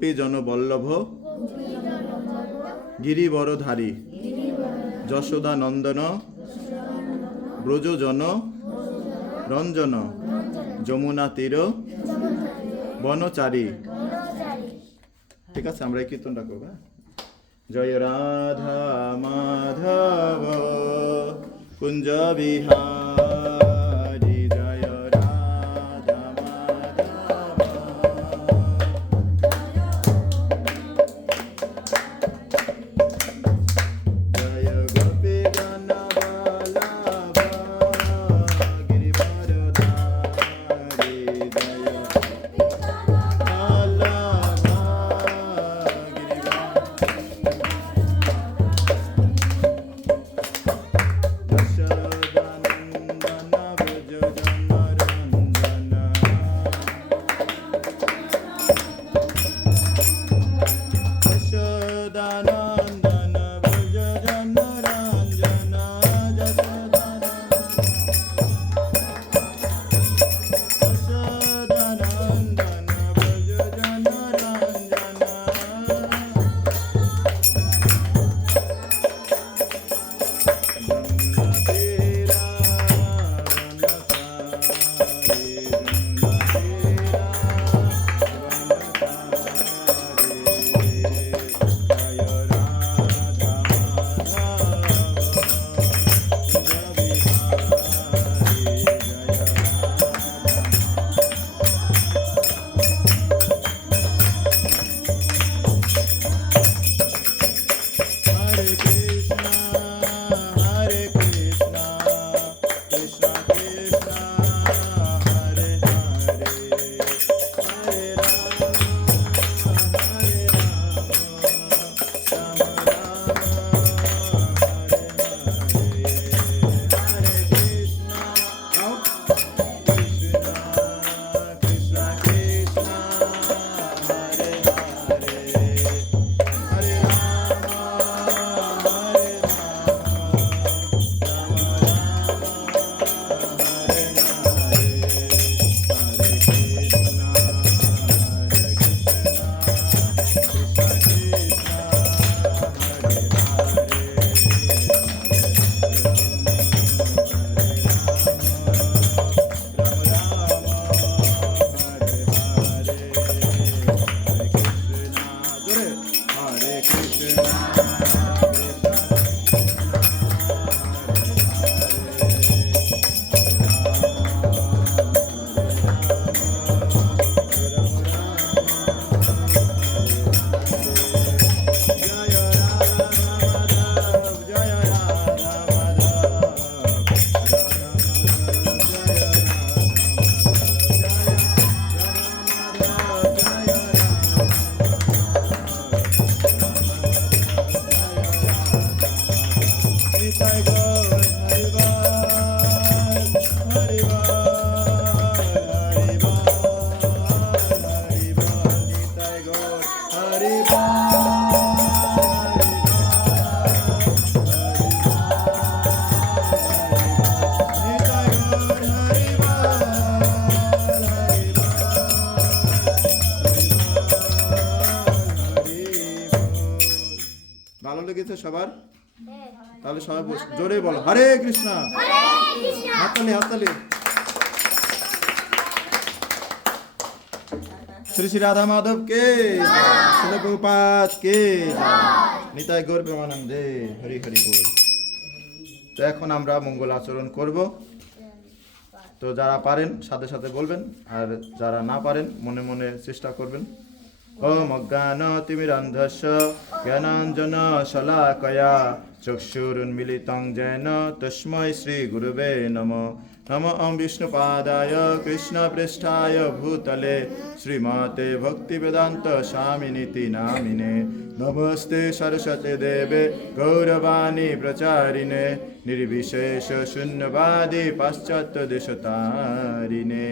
গোপী জন বল্লভ গিরিবরধারী যশোদা নন্দন ব্রজজন রঞ্জন যমুনা তীর বনচারী। ঠিক আছে, আমরা এই কীর্তনটা করবো। জয় রাধা মাধব কুঞ্জ বিহারী জয় রাধা মাধব জয় গোপী জন বল্লভ গিরিবরধারী জয় Vallabh Yashodanandan ব্রজজন Ranjan Yashodanandan ব্রজজন Ranjan Yashodanandan ব্রজজন Ranjan Hare Krishna, Hare Krishna, Krishna Krishna, Hare Hare, Hare Rama, Hare Rama, Rama Rama, Hare Hare, Hare Krishna, Krishna Krishna, Krishna Hare Hare, Hare ভালো লেগেছে সবার? তাহলে সবাই জোরে বলো হরে কৃষ্ণ, হাততালি হাততালি। শ্রী শ্রী রাধা মাধব কে, শিল প্রভুপাদ কে, নিতাই গৌর প্রেমানন্দে, হরি হরি বল। তো এখন আমরা মঙ্গল আচরণ করব। তো যারা পারেন সাথে সাথে বলবেন, আর যারা না পারেন মনে মনে চেষ্টা করবেন। ওম অজ্ঞানতিমিরান্ধস্য জ্ঞানাঞ্জন শলাকয়া চক্ষুরুন্মিলিतं येन তস্मै শ্রী গুরুবে নমঃ। নমঃ ওম বিষ্ণুপাদায় কৃষ্ণপৃষ্ঠায় ভূতলে শ্রীমতে ভক্তিবেদান্ত স্বামিনীতি নামিনে। নমস্তে সরস্বতী দেবে গৌরবাণী প্রচারিণে নির্বিশেষ শূন্যবাদী পাশ্চাত্য দেশতারিণে।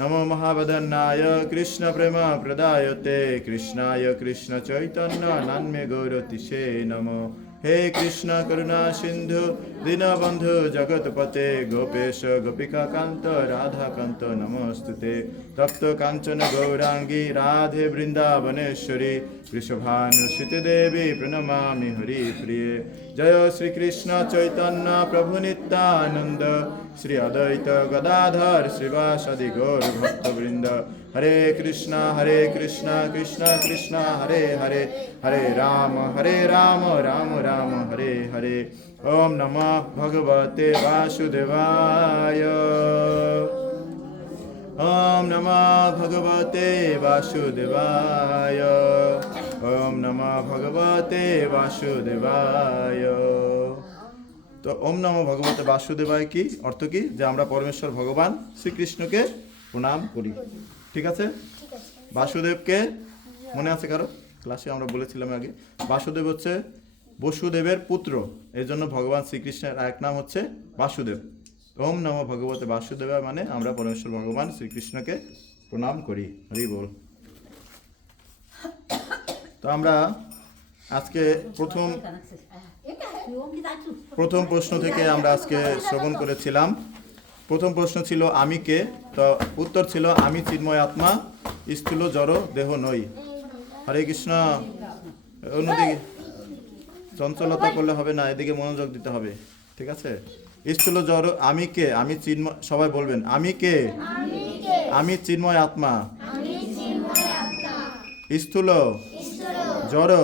नमो महावदन्नाय कृष्ण प्रेम प्रदायते कृष्णाय कृष्ण चैतन्य नान्मे गौरतिशे नमो। হে কৃষ্ণ করুণা সিন্ধু দীনবন্ধু জগৎপতে গোপেশ গোপিকা কান্ত রাধা কান্ত নমস্তুতে তপ্ত কাঞ্চন গৌরাঙ্গী রাধে বৃন্দাবনেশ্বরী বৃষভানুসুতে দেবী প্রণমামি হরি প্রিয়ে জয় শ্রীকৃষ্ণ চৈতন্য প্রভু নিত্যানন্দ শ্রী অদ্বৈত গদাধর শ্রীবাসাদি গৌর ভক্তবৃন্দ হরে কৃষ্ণ কৃষ্ণ কৃষ্ণ হরে হরে হরে রাম রাম রাম হরে হরে ওম নমঃ ভগবতে বাসুদেবায় ওম নমঃ ভগবতে বাসুদেবায় ওম নমঃ ভগবতে বাসুদেবায়। তো ওম নমঃ ভগবতে বাসুদেবায় কি অর্থ কি? যে আমরা পরমেশ্বর ভগবান শ্রীকৃষ্ণকে প্রণাম করি। ঠিক আছে? বাসুদেবকে মনে আছে কারো? ক্লাসে আমরা বলেছিলাম আগে, বাসুদেব হচ্ছে বসুদেবের পুত্র, এই জন্য ভগবান শ্রীকৃষ্ণের এক নাম হচ্ছে বাসুদেব। ওম নমঃ ভগবতে বাসুদেবায় মানে আমরা পরমেশ্বর ভগবান শ্রীকৃষ্ণকে প্রণাম করি। হরি বল। তো আমরা আজকে প্রথম প্রশ্ন থেকে আমরা আজকে শ্রবণ করেছিলাম। প্রথম প্রশ্ন ছিল আমি কে? তো উত্তর ছিল আমি চিন্ময় আত্মা, স্থূল জড় দেহ নই। হরে কৃষ্ণ। অন্যদিকে চঞ্চলতা করলে হবে না, এদিকে মনোযোগ দিতে হবে। ঠিক আছে? স্থূল জড় আমি কে? আমি চিন্ময়, সবাই বলবেন আমি কে? আমি চিন্ময় আত্মা, স্থূল জড়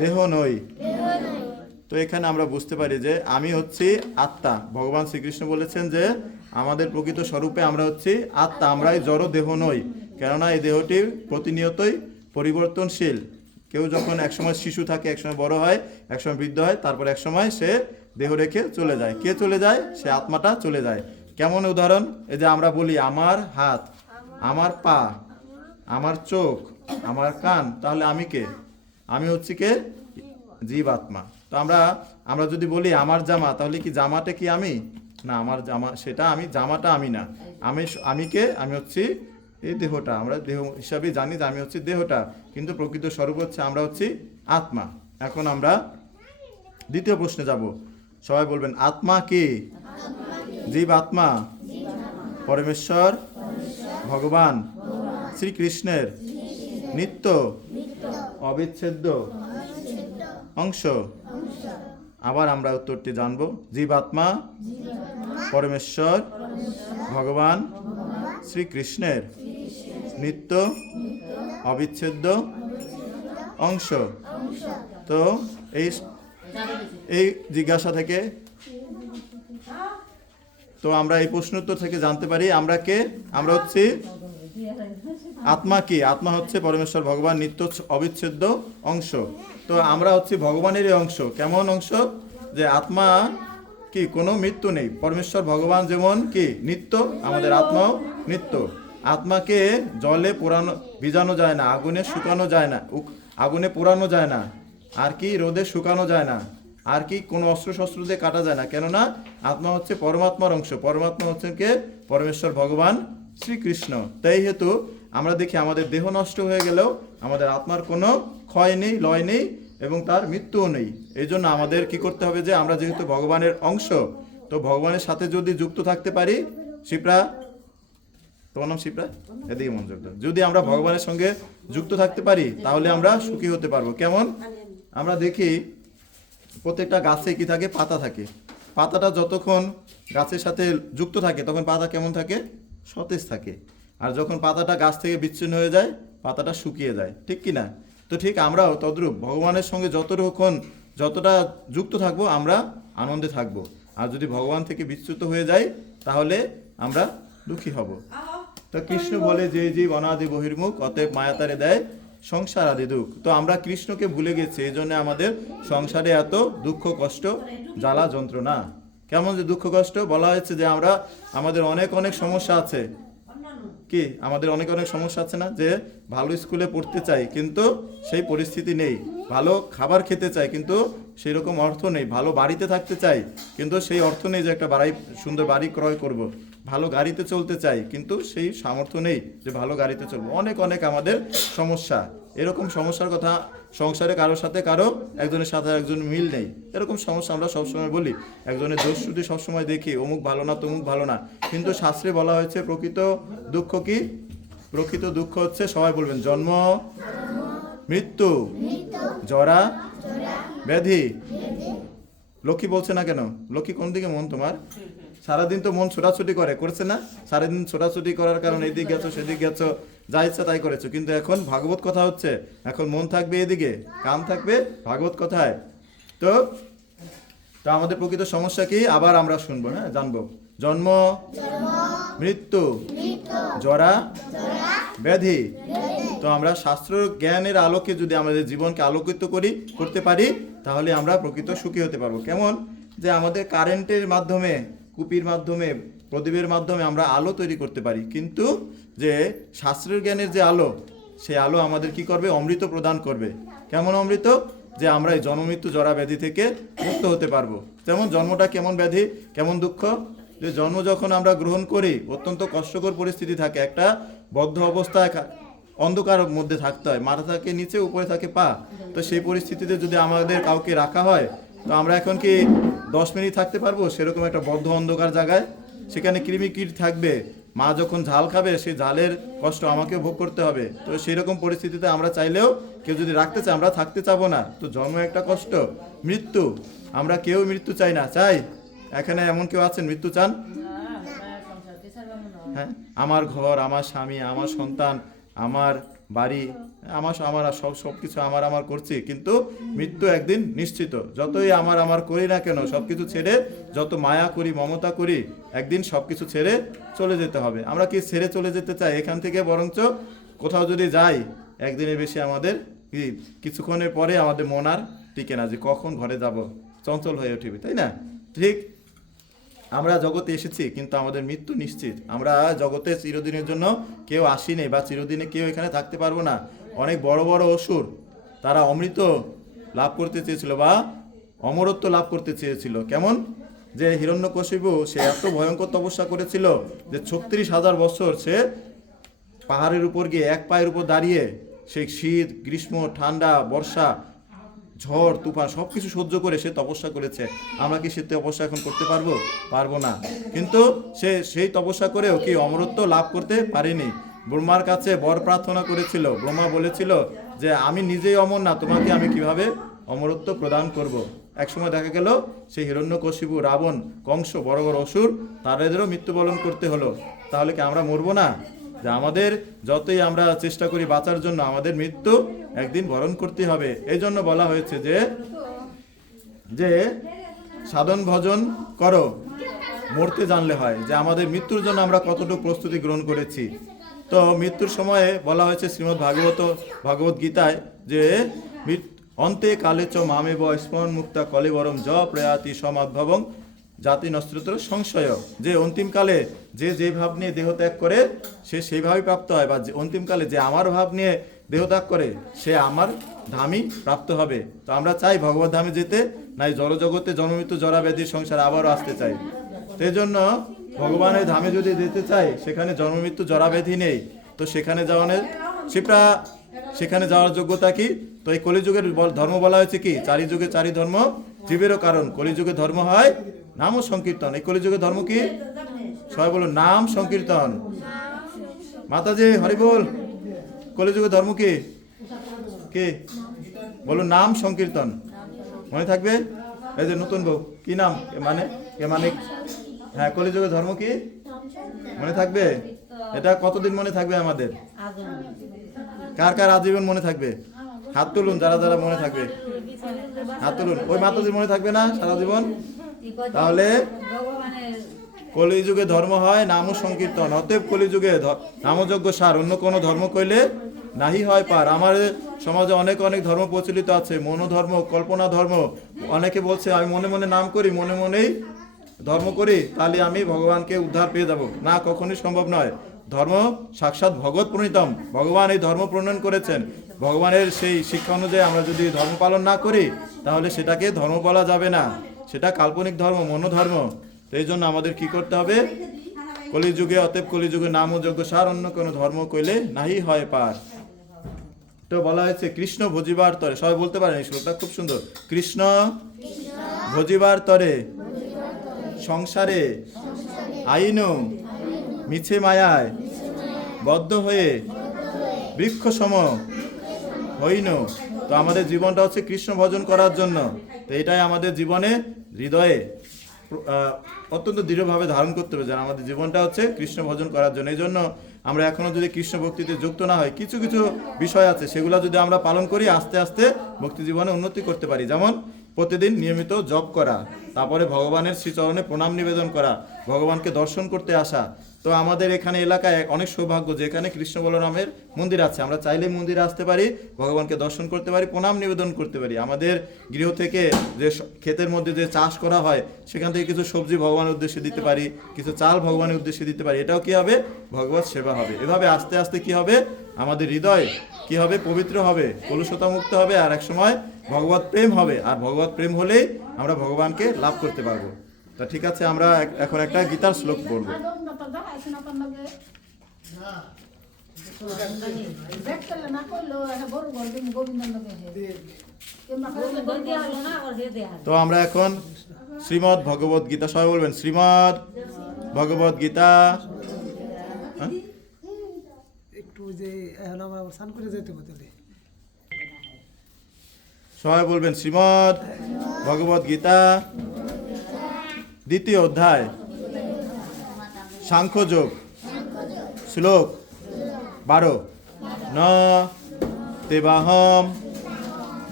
দেহ নই। তো এখানে আমরা বুঝতে পারি যে আমি হচ্ছি আত্মা। ভগবান শ্রীকৃষ্ণ বলেছেন যে আমাদের প্রকৃত স্বরূপে আমরা হচ্ছি আত্মা, আমরাই জড় দেহ নই। কেননা এই দেহটি প্রতিনিয়তই পরিবর্তনশীল। কেউ যখন একসময় শিশু থাকে, একসময় বড় হয়, একসময় বৃদ্ধ হয়, তারপর একসময় সে দেহ রেখে চলে যায়। কে চলে যায়? সে আত্মাটা চলে যায়। কেমন উদাহরণ? এই যে আমরা বলি আমার হাত, আমার পা, আমার চোখ, আমার কান, তাহলে আমি কে? আমি হচ্ছি কে? জীব আত্মা। তো আমরা যদি বলি আমার জামা, তাহলে কি জামাটা কি আমি? না, আমার জামা সেটা আমি, জামাটা আমি না। আমি কে? আমি হচ্ছি এই দেহটা। আমরা দেহ হিসাবে জানি যে আমি হচ্ছি দেহটা, কিন্তু প্রকৃত স্বরূপ হচ্ছে আমরা হচ্ছি আত্মা। এখন আমরা দ্বিতীয় প্রশ্নে যাব। সবাই বলবেন আত্মা কি? জীব আত্মা পরমেশ্বর ভগবান শ্রীকৃষ্ণের নিত্য অবিচ্ছেদ্য অংশ। আবার আমরা উত্তরটি জানব। জীবাত্মা পরমেশ্বর ভগবান শ্রীকৃষ্ণের নিত্য অবিচ্ছেদ্য অংশ। তো এই জিজ্ঞাসা থেকে, তো আমরা এই প্রশ্ন উত্তর থেকে জানতে পারি আমরা কে? আমরা হচ্ছি আত্মা। কি? আত্মা হচ্ছে পরমেশ্বর ভগবান নিত্য অবিচ্ছেদ্য অংশ। তো আমরা হচ্ছি ভগবানেরই অংশ। কেমন অংশ? যে আত্মা কি কোনো মৃত্যু নেই। পরমেশ্বর ভগবান যেমন কি নিত্য, আমাদের আত্মাও নিত্য। আত্মাকে জলে ভিজানো যায় না, আগুনে শুকানো যায় না, আগুনে পোড়ানো যায় না, আর কি রোদে শুকানো যায় না, আর কি কোনো অস্ত্র শস্ত্র দিয়ে কাটা যায় না। কেননা আত্মা হচ্ছে পরমাত্মার অংশ। পরমাত্মা হচ্ছেন কে? পরমেশ্বর ভগবান শ্রীকৃষ্ণ। তাই হেতু আমরা দেখি আমাদের দেহ নষ্ট হয়ে গেলেও আমাদের আত্মার কোনো ক্ষয় নেই, লয় নেই এবং তার মৃত্যুও নেই। এই জন্য আমাদের কি করতে হবে? যে আমরা যেহেতু ভগবানের অংশ, তো ভগবানের সাথে যদি যুক্ত থাকতে পারি, শিপ্রা, তোমার নাম শিপ্রা, এদিকে মনোযোগ দাও। যদি আমরা ভগবানের সঙ্গে যুক্ত থাকতে পারি তাহলে আমরা সুখী হতে পারবো। কেমন? আমরা দেখি প্রত্যেকটা গাছে কি থাকে? পাতা থাকে। পাতাটা যতক্ষণ গাছের সাথে যুক্ত থাকে তখন পাতা কেমন থাকে? সতেজ থাকে। আর যখন পাতাটা গাছ থেকে বিচ্ছিন্ন হয়ে যায়, পাতাটা শুকিয়ে যায়। ঠিক কি না? তো ঠিক আমরাও তদ্রূপ ভগবানের সঙ্গে যতটা যুক্ত থাকবো আমরা আনন্দে থাকবো। আর যদি ভগবান থেকে বিচ্যুত হয়ে যাই তাহলে আমরা দুঃখী হব। তো কৃষ্ণ বলে যে জীব অনাদি বহির্মুখ, অতএব মায়া তারে দেয় সংসার আদি দুঃখ। তো আমরা কৃষ্ণকে ভুলে গেছি, এই জন্য আমাদের সংসারে এত দুঃখ কষ্ট জ্বালা যন্ত্রণা। কেমন যে দুঃখ কষ্ট? বলা হয়েছে যে আমাদের অনেক সমস্যা আছে। কি আমাদের অনেক সমস্যা আছে না? যে ভালো স্কুলে পড়তে চাই কিন্তু সেই পরিস্থিতি নেই, ভালো খাবার খেতে চাই কিন্তু সেই রকম অর্থ নেই, ভালো বাড়িতে থাকতে চাই কিন্তু সেই অর্থ নেই যে একটা সুন্দর বাড়ি ক্রয় করব, ভালো গাড়িতে চলতে চাই কিন্তু সেই সামর্থ্য নেই যে ভালো গাড়িতে চলবো। অনেক আমাদের সমস্যা। এরকম সমস্যার কথা সংসারে কারোর সাথে কারো একজনের সাথে একজনের মিল নেই, এরকম সমস্যা আমরা সবসময় বলি। একজনের দোষ যদি সবসময় দেখি অমুক ভালো না তমুক ভালো না, কিন্তু শাস্ত্রে বলা হয়েছে প্রকৃত দুঃখ কি? প্রকৃত দুঃখ হচ্ছে, সবাই বলবেন, জন্ম, মৃত্যু, জরা, ব্যাধি। লক্ষ্মী বলছে না কেন? লক্ষ্মী কোন দিকে মন তোমার? সারাদিন তো মন ছোটাছুটি করছে না? সারাদিন ছোটাছুটি করার কারণে এদিক গেছো সেদিক গেছো, যা ইচ্ছা তাই করেছো, কিন্তু এখন ভাগবত কথা হচ্ছে, এখন মন থাকবে এদিকে, কান থাকবে ভাগবত কথায়। তো তো আমাদের প্রকৃত সমস্যা কি আবার আমরা শুনবো, হ্যাঁ, জানবো। জন্ম, মৃত্যু, জরা, ব্যাধি। তো আমরা শাস্ত্র জ্ঞানের আলোকে যদি আমাদের জীবনকে আলোকিত করতে পারি, তাহলে আমরা প্রকৃত সুখী হতে পারবো। কেমন? যে আমাদের কারেন্টের মাধ্যমে, কুপির মাধ্যমে, প্রদীপের মাধ্যমে আমরা আলো তৈরি করতে পারি, কিন্তু যে শাস্ত্রের জ্ঞানের যে আলো, সেই আলো আমাদের কি করবে? অমৃত প্রদান করবে। কেমন অমৃত? যে আমরা এই জন্মমৃত্যু জরা ব্যাধি থেকে মুক্ত হতে পারবো। যেমন জন্মটা কেমন ব্যাধি, কেমন দুঃখ, যে জন্ম যখন আমরা গ্রহণ করি অত্যন্ত কষ্টকর পরিস্থিতি থাকে, একটা বদ্ধ অবস্থায় অন্ধকার মধ্যে থাকতে হয়, মাথা থাকে নিচে, উপরে থাকে পা। তো সেই পরিস্থিতিতে যদি আমাদের কাউকে রাখা হয়, তো আমরা এখন কি 10 মিনিট থাকতে পারবো সেরকম একটা বদ্ধ অন্ধকার জায়গায়? সেখানে কৃমিকীট থাকবে, মা যখন ঝাল খাবে সেই ঝালের কষ্ট আমাকেও ভোগ করতে হবে। তো সেই রকম পরিস্থিতিতে আমরা চাইলেও কেউ যদি রাখতে চায়, আমরা থাকতে চাবো না। তো জন্ম একটা কষ্ট, মৃত্যু, আমরা কেউ মৃত্যু চাই না। চাই? এখানে এমন কেউ আছেন মৃত্যু চান? হ্যাঁ, আমার ঘর, আমার স্বামী, আমার সন্তান, আমার বাড়ি, আমার সব কিছু আমার করছি, কিন্তু মৃত্যু একদিন নিশ্চিত। যতই আমার করি না কেন, সব কিছু ছেড়ে, যত মায়া করি, মমতা করি, একদিন সব কিছু ছেড়ে চলে যেতে হবে। আমরা কি ছেড়ে চলে যেতে চাই এখান থেকে? বরঞ্চ কোথাও যদি যাই, একদিনের বেশি আমাদের কিছুক্ষণের পরে আমাদের মন আর টিকে না, যে কখন ঘরে যাব, চঞ্চল হয়ে উঠবে, তাই না? ঠিক আমরা জগতে এসেছি, কিন্তু আমাদের মৃত্যু নিশ্চিত। আমরা জগতে চিরদিনের জন্য কেউ আসিনি, বা চিরদিনে কেউ এখানে থাকতে পারবো না। অনেক বড় বড় অসুর, তারা অমৃত লাভ করতে চেয়েছিল বা অমরত্ব লাভ করতে চেয়েছিল। কেমন? যে হিরণ্যকশিপু, সে এত ভয়ঙ্কর তপস্যা করেছিল যে 36,000 বছর সে পাহাড়ের উপর গিয়ে এক পায়ের উপর দাঁড়িয়ে, সে শীত, গ্রীষ্ম, ঠান্ডা, বর্ষা, ঝড়, তুফান সবকিছু সহ্য করে সে তপস্যা করেছে। আমরা কি সে তপস্যা এখন করতে পারবো? পারবো না। কিন্তু সে সেই তপস্যা করেও কি অমরত্ব লাভ করতে পারেনি। ব্রহ্মার কাছে বর প্রার্থনা করেছিল। ব্রহ্মা বলেছিল যে আমি নিজেই অমর না, তোমাকে আমি কিভাবে অমরত্ব প্রদান করব। একসময় দেখা গেল সেই হিরণ্যকশিপু, রাবণ, কংস, বড় বড় অসুর, তাদেরও মৃত্যুবরণ করতে হলো। তাহলে কি আমরা মরবো না? যে আমাদের যতই আমরা চেষ্টা করি বাঁচার জন্য, আমাদের মৃত্যু একদিন বরণ করতে হবে। এই জন্য বলা হয়েছে যে সাধন ভজন করো, মরতে জানলে হয়। যে আমাদের মৃত্যুর জন্য আমরা কতটুকু প্রস্তুতি গ্রহণ করেছি। তো মৃত্যুর সময়ে বলা হয়েছে শ্রীমদ্ ভাগবত গীতায়, যে অন্তে কালে চ মামেব স্মরণ মুক্তা কলেবরম জ প্রয়াতি সমাদ্ভবং জাতি নস্ত্রোত্তর সংশয়। যে অন্তিমকালে যে ভাব নিয়ে দেহত্যাগ করে, সে সেইভাবেই প্রাপ্ত হয়, বা অন্তিমকালে যে আমার ভাব নিয়ে দেহত্যাগ করে, সে আমার ধামই প্রাপ্ত হবে। তো আমরা চাই ভগবত ধামে যেতে, নাই জড়জগতে জন্মমৃত্যু জরা ব্যাধির সংসার আবারও আসতে চাই। সেই জন্য ভগবানের ধামে যদি যেতে চাই, সেখানে জন্মমৃত্যু জরা ব্যাধি নেই, তো সেখানে সেখানে যাওয়ার যোগ্যতা কি? তো এই কলিযুগের ধর্ম বলা হয়েছে কি? 4 যুগে 4 ধর্ম জীবেরও কারণ। কলিযুগের ধর্ম হয় নাম ও সংকীর্তন। এই কলিযুগের ধর্ম কি? সবাই বলুন, নাম সংকীর্তন। মাতাজি হরি বল। কলিযুগের ধর্ম কি? কি বলুন? নাম সংকীর্তন। মনে থাকবে? এই যে নতুন বউ, কি নাম? মানে হ্যাঁ, কলিযুগের ধর্ম কি মনে থাকবে? এটা কতদিন মনে থাকবে আমাদের? কার কার আজীবন মনে থাকবে? হাত তুলুন, যারা যারা মনে থাকবে হাত তুলুন। ওই মাতাজির মনে থাকবে না সারা জীবন? তাহলে কলিযুগে ধর্ম হয় নাম সংকীর্তন। অতএব কলিযুগে নামযজ্ঞ সার, অন্য কোনো ধর্ম কইলে নাহি হয় পার। আমার সমাজে অনেক ধর্ম প্রচলিত আছে, মনোধর্ম, কল্পনা ধর্ম। অনেকে বলছে আমি মনে মনে নাম করি, মনে মনেই ধর্ম করি, তাহলে আমি ভগবানকে উদ্ধার পেয়ে যাব। না, কখনোই সম্ভব নয়। ধর্ম সাক্ষাৎ ভগবত প্রণীতম, ভগবান এই ধর্ম প্রণয়ন করেছেন। ভগবানের সেই শিক্ষা অনুযায়ী আমরা যদি ধর্ম পালন না করি, তাহলে সেটাকে ধর্ম বলা যাবে না, সেটা কাল্পনিক ধর্ম, মনোধর্ম। তো এই জন্য আমাদের কি করতে হবে? কলিযুগে, অতএব কলিযুগে নাম ও যজ্ঞ সার, অন্য কোনো ধর্ম কইলে নাহি হয় পার। তো বলা হয়েছে কৃষ্ণ ভজিবার তরে, সবাই বলতে পারেন এই শ্লোকটা খুব সুন্দর। কৃষ্ণ ভজিবার তরে সংসারে আইনো মিছে মায়ায় বদ্ধ হয়ে বৃক্ষ সম হইন। তো আমাদের জীবনটা হচ্ছে কৃষ্ণ ভজন করার জন্য। তো এটাই আমাদের জীবনে হৃদয়ে অত্যন্ত দৃঢ়ভাবে ধারণ করতে হবে, যেন আমাদের জীবনটা হচ্ছে কৃষ্ণ ভজন করার জন্য। এই জন্য আমরা এখনো যদি কৃষ্ণ ভক্তিতে যুক্ত না হয়, কিছু কিছু বিষয় আছে, সেগুলো যদি আমরা পালন করি, আস্তে আস্তে ভক্তি জীবনে উন্নতি করতে পারি। যেমন প্রতিদিন নিয়মিত জপ করা, তারপরে ভগবানের শ্রীচরণে প্রণাম নিবেদন করা, ভগবানকে দর্শন করতে আসা। তো আমাদের এখানে এলাকায় অনেক সৌভাগ্য যে এখানে কৃষ্ণ বলরামের মন্দির আছে, আমরা চাইলে মন্দিরে আসতে পারি, ভগবানকে দর্শন করতে পারি, প্রণাম নিবেদন করতে পারি। আমাদের গৃহ থেকে যে ক্ষেতের মধ্যে যে চাষ করা হয়, সেখান থেকে কিছু সবজি ভগবানের উদ্দেশ্যে দিতে পারি, কিছু চাল ভগবানের উদ্দেশ্যে দিতে পারি। এটাও কি হবে? ভগবত সেবা হবে। এভাবে আস্তে আস্তে কি হবে? আমাদের হৃদয় কি হবে? পবিত্র হবে, কলুষতা মুক্ত হবে, আর এক সময় ভগবত প্রেম হবে। আর ভগবত প্রেম হলেই আমরা ভগবানকে লাভ করতে পারবো। তা ঠিক আছে, আমরা এখন একটা গীতার শ্লোক পড়বো। তো আমরা এখন শ্রীমদ্ ভগবত গীতা, সবাই বলবেন শ্রীমদ্ ভগবত গীতা। একটু যে এখন আমরা স্নান করে যেতে বদলে সবাই বলবেন শ্রীমদ্ ভগবত গীতা দ্বিতীয় অধ্যায় সাংখ্যযোগ শ্লোক 12 ন তেবাহম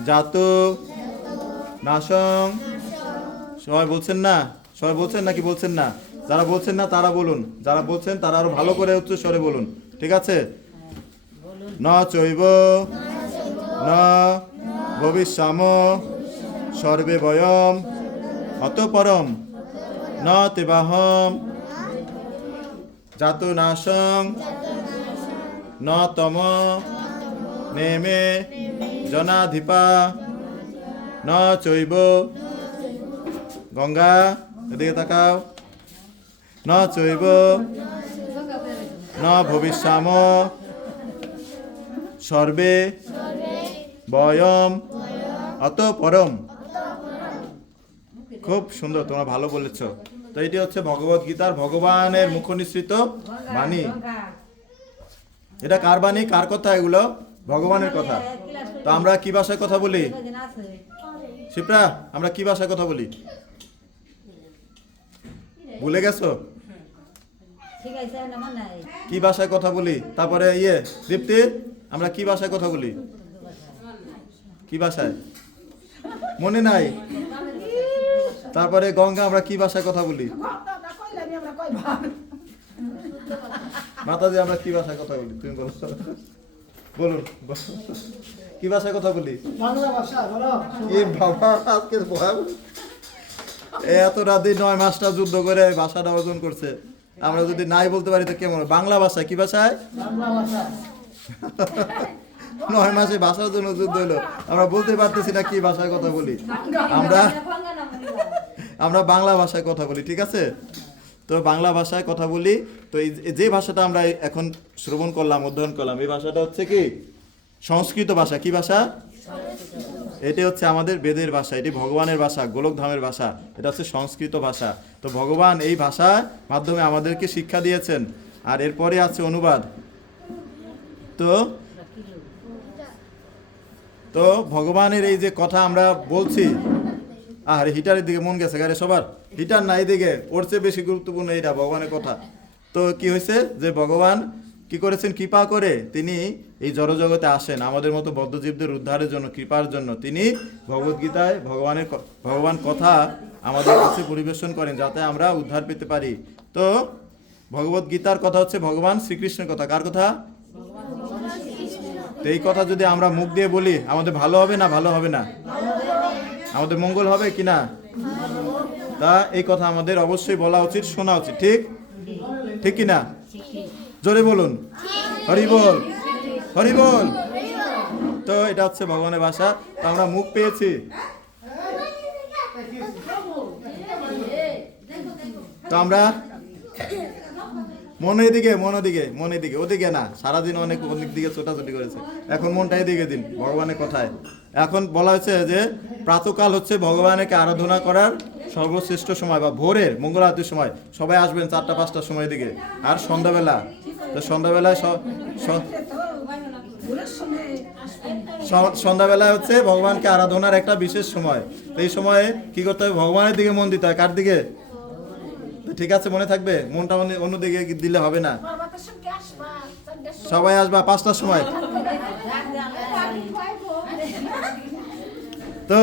জাত নাশং। সবাই বলছেন না? সবাই বলছেন নাকি বলছেন না? যারা বলছেন না তারা বলুন, যারা বলছেন তারা আরো ভালো করে উচ্চ স্বরে বলুন। ঠিক আছে? ন চৈব ন ভবিষ্যাম সর্বে বয়ম অতঃপরম ন তেবাহম জাত নাশং ন তম নেমে জনাধিপা ন চৈব। গঙ্গা, এদিকে তাকাও। ন চৈব ন ভবিষ্যাম সর্বে বয়ম অতঃপরম। খুব সুন্দর, তোমরা ভালো বলেছ। তো এটি হচ্ছে ভগবত গীতার ভগবানের মুখ নিঃসৃত বাণী। এটা কার বাণী? কার কথা? এগুলো ভগবানের কথা। তো আমরা কি ভাষায় কথা বলি? শিপ্রা, আমরা কি ভাষায় কথা বলি? ভুলে গেছো? কি ভাষায় কথা বলি? তারপরে দীপ্তি, আমরা কি ভাষায় কথা বলি? কি ভাষায়? মনে নাই? তারপরে গঙ্গা, আমরা কি ভাষায় কথা বলি? মাতাজি, আমরা কি ভাষায় কথা বলি? তুমি বলো, বলুন কি ভাষায় কথা বলি? বাংলা ভাষা বলো। এ বাবা, আজকে এত রাতে 9 মাসটা যুদ্ধ করে ভাষাটা অর্জন করছে, আমরা যদি নাই বলতে পারি তো কেমন? বাংলা ভাষায়। কি ভাষায়? বাংলা ভাষা। 9 মাসে ভাষার জন্য যুদ্ধ হলো, আমরা বলতে পারতেছি না কি ভাষায় কথা বলি। আমরা বাংলা ভাষায় কথা বলি। ঠিক আছে? তো বাংলা ভাষায় কথা বলি। তো এই যে ভাষাটা আমরা এখন শ্রবণ করলাম, অধ্যয়ন করলাম, এই ভাষাটা হচ্ছে কি? সংস্কৃত ভাষা। কি ভাষা? এটি হচ্ছে আমাদের বেদের ভাষা, এটি ভগবানের ভাষা, গোলকধামের ভাষা। এটা হচ্ছে সংস্কৃত ভাষা। তো ভগবান এই ভাষার মাধ্যমে আমাদেরকে শিক্ষা দিয়েছেন। আর এরপরে আছে অনুবাদ। তো ভগবানের এই যে কথা আমরা বলছি, আর হিটারের দিকে মন গেছে গাড়ি সবার? হিটার নাই দিকে, ওর চেয়ে বেশি গুরুত্বপূর্ণ এটা ভগবানের কথা। তো কি হয়েছে যে ভগবান কি করেছেন? কৃপা করে তিনি এই জড়জগতে আসেন আমাদের মতো বদ্ধজীবদের উদ্ধারের জন্য, কৃপার জন্য। তিনি ভগবদ্গীতায় ভগবান কথা আমাদের কাছে পরিবেশন করেন, যাতে আমরা উদ্ধার পেতে পারি। তো ভগবদ্গীতার কথা হচ্ছে ভগবান শ্রীকৃষ্ণের কথা। কার কথা? তো এই কথা যদি আমরা মুখ দিয়ে বলি, আমাদের ভালো হবে না ভালো হবে না? আমাদের মঙ্গল হবে কি না? তা এই কথা আমাদের অবশ্যই বলা উচিত, শোনা উচিত। ঠিক? ঠিক কি না? জোরে বলুন হরি বল, হরি বল। তো এটা হচ্ছে ভগবানের ভাষা। তো আমরা মুখ পেয়েছি, তো আমরা মন এদিকে ওদিকে না, সারাদিন অনেক দিকে ছোটাছুটি করেছে, এখন মনটা এদিকে দিন ভগবানের কথায়। এখন বলা হয়েছে যে প্রাতকাল হচ্ছে ভগবানকে আরাধনা করার সর্বশ্রেষ্ঠ সময়, বা ভোরের মঙ্গল আরতির সময় সবাই আসবেন 4টা-5টার সময় দিকে। আর সন্ধ্যাবেলা, তো সন্ধ্যাবেলায় সন্ধ্যাবেলায় হচ্ছে ভগবানকে আরাধনার একটা বিশেষ সময়। তো এই সময়ে কি করতে হবে, ভগবানের দিকে মন দিতে হয়। কার দিকে? ঠিক আছে, মনে থাকবে, মনটা অন্যদিকে দিলে হবে না। সবাই আসবা 5টার সময়। তো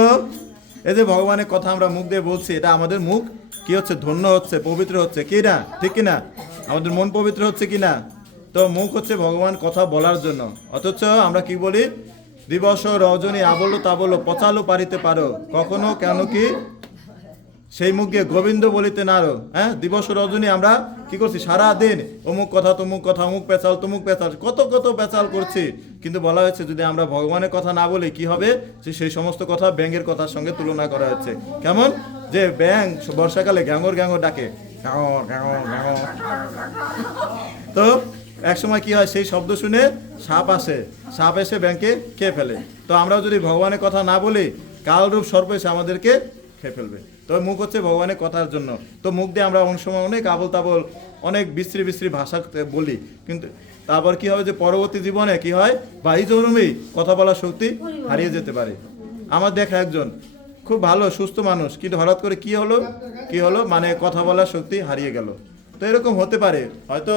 এই যে ভগবানের কথা আমরা মুখ দিয়ে বলছি, এটা আমাদের মুখ কি হচ্ছে, ধন্য হচ্ছে, পবিত্র হচ্ছে, কি না, ঠিক কিনা? আমাদের মন পবিত্র হচ্ছে কিনা? তো মুখ হচ্ছে ভগবান কথা বলার জন্য। অথচ আমরা কি বলি, দিবস রজনী আবলো তাবলো পচালো পারিতে পারো, কখনো কেন কি সেই মুখে গোবিন্দ বলিতে নারো। হ্যাঁ, দিবস রজনী আমরা কি করছি, সারা দিন অমুক কথা তমুক কথা, অমুক পেঁচাল তমুক পেঁচাল, কত কত পেঁচাল করছি। কিন্তু বলা হয়েছে যদি আমরা ভগবানের কথা না বলি কি হবে, যে সেই সমস্ত কথা ব্যাঙের কথার সঙ্গে তুলনা করা হচ্ছে। কেমন, যে ব্যাঙ বর্ষাকালে ঘ্যাঙর ঘ্যাঙর ডাকে, ঘ্যাঙর ঘ্যাঙর ঘ্যাঙর। তো এক সময় কি হয়, সেই শব্দ শুনে সাপ আসে, সাপ এসে ব্যাঙকে খেয়ে ফেলে। তো আমরাও যদি ভগবানের কথা না বলি, কালরূপ সর্প এসে আমাদেরকে খেয়ে ফেলবে। তো মুখ হচ্ছে ভগবানের কথার জন্য। তো মুখ দিয়ে আমরা অনেক সময় অনেক আবল তাবল, অনেক বিশ্রী বিশ্রী ভাষা বলি, কিন্তু তারপর কি হবে, যে পরবর্তী জীবনে কি হয়, বাড়ি জন্মেই কথা বলার শক্তি হারিয়ে যেতে পারে। আমার দেখা একজন খুব ভালো সুস্থ মানুষ, কিন্তু হঠাৎ করে কি হলো মানে কথা বলার শক্তি হারিয়ে গেল। তো এরকম হতে পারে, হয়তো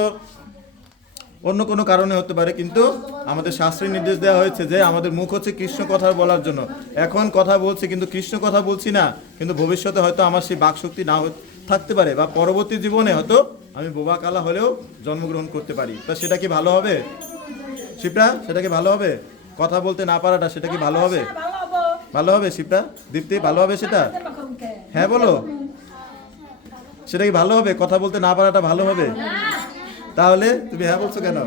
অন্য কোনো কারণে হতে পারে, কিন্তু আমাদের শাস্ত্রে নির্দেশ দেওয়া হয়েছে যে আমাদের মুখ হচ্ছে কৃষ্ণ কথা বলার জন্য। এখন কথা বলছি কিন্তু কৃষ্ণ কথা বলছি না, কিন্তু ভবিষ্যতে হয়তো আমার সেই বাকশক্তি না থাকতে পারে, বা পরবর্তী জীবনে হয়তো আমি বোবা কালা হলেও জন্মগ্রহণ করতে পারি। তা সেটা কি ভালো হবে শিবরা? সেটা কি ভালো হবে? কথা বলতে না পারাটা সেটা কি ভালো হবে? ভালো হবে শিবরা, দীপ্তি, ভালো হবে সেটা? হ্যাঁ বলো, সেটা কি ভালো হবে? কথা বলতে না পারাটা ভালো হবে? তাহলে তুমি হ্যাঁ বলছো কেন?